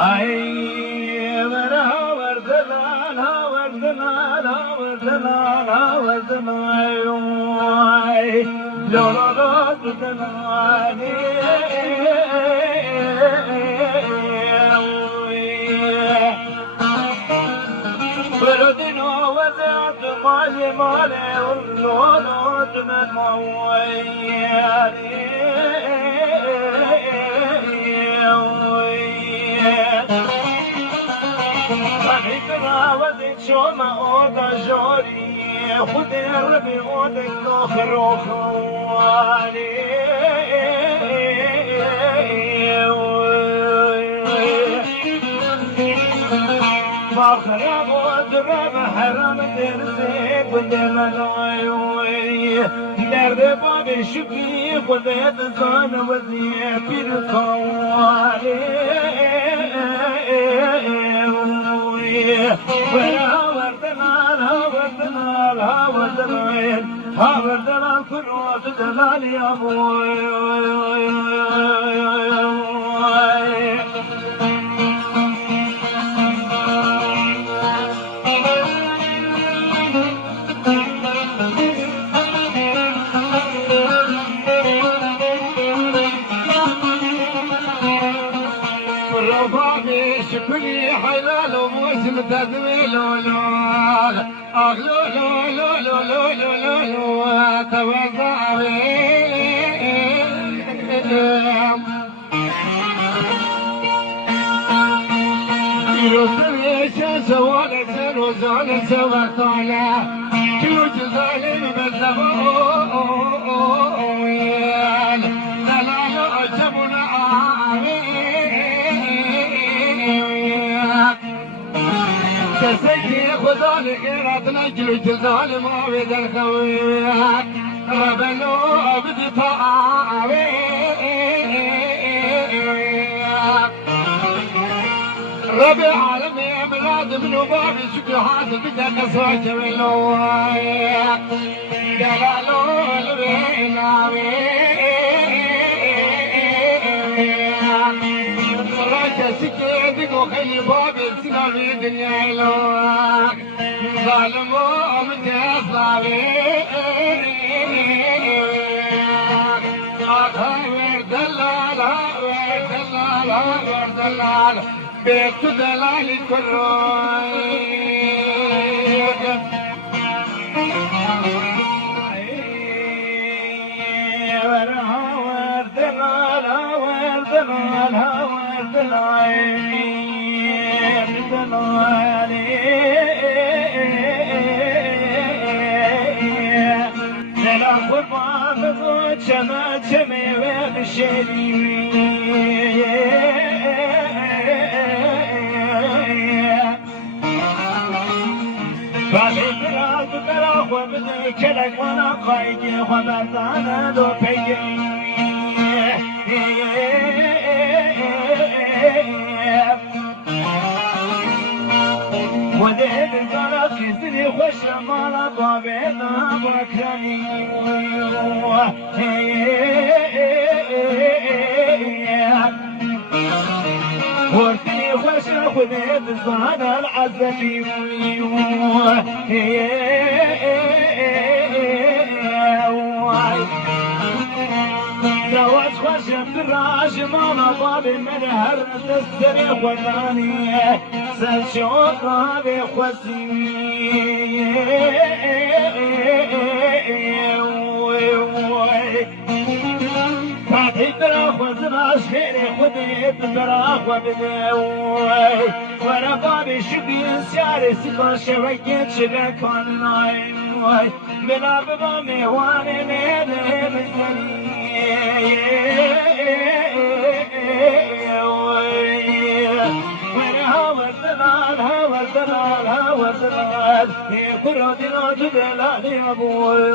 أي مرا وردنا وردنا وردنا وردنا لو وردنا بردنا وزعت مالي مالي والنونات من موياني خليتنا وزيت شو ما أوضى جوري خذ ربي أوضك نخر وخوالي خراب ودرب حرام ترزي قدام العيوي درب باب شبي قدام زان وزي بالقوالي وردنا كل وقت دلالي أبوي شكلي حلال وموسم تدويل ولول أغلو لو لو لو لو لو لو لو توزع يرسل سوالة سوالة سوالة طالع كيوت ظالم بالزبون لا لا لا أجبنا تسكي خذان غيرتنا جلوج الظالم وبيد الخويات ربلو أبدي طاعوي ربي عالمي بلاد من باب سكحات بدك صوت باللوايات دلالو البيناوي سكيتك وخلي باب السنة في دنيا لوك ظالم ومتيصلي ورد اللال ورد اللال ورد اللال بيت دلالي كرويك ورد اللال ورد اللال شما شما وبشري بعدين براك براك وبدك لك وانا قايد خبرتانا دو بيجي وذهب الفرق يزني خوش مالا بابنا بكراني ورثني خوش خذيت الزهد العزفي زواج خوش فراش ماما بابي من هرت السري وثاني سنشوق بابي خوسي فاتي براخ وزراش خيري خذيت براخ وبدوي ورا بابي شبي سياري سيكون شويت شبكان نايم بلا بابا ميواني ميدي مزني هوا الدلال كل دينا جدلالي ابوي